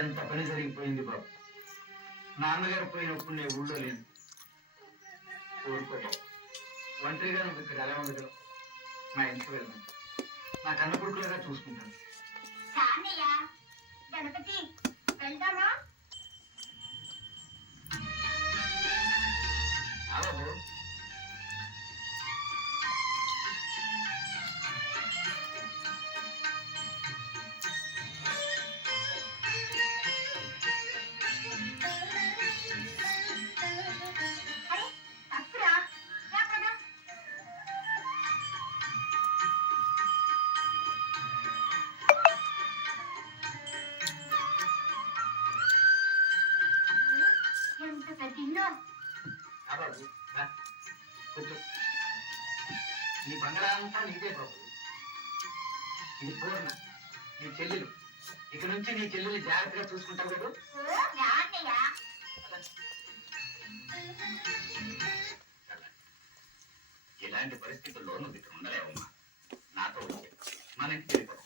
ఎంత పని జరిగిపోయింది బాబు. నాన్నగారు పోయినప్పుడు నేను ఊళ్ళో లేను. ఊరుకో బాబు, ఒంటరిగా నువ్వు ఇక్కడ ఎలా ఉండగలవు? మా ఇంటికి వెళ్దాం, నా కన్న కొడుకులుగా చూసుకుంటాను. గణపతి వెళ్దామా? బాబు కొంచెం ఈ బంగాళా అంతా నీదే బాబు. ఇది పూర్ణ, నీ చెల్లెలు. ఇక నుంచి నీ చెల్లెలు జాగ్రత్తగా చూసుకుంటావు కదా. ఇలాంటి పరిస్థితుల్లో నువ్వు ఇక్కడ ఉండలేవమ్మా. నాతో వచ్చే మన ఇంటికి వెళ్ళిపోతాం.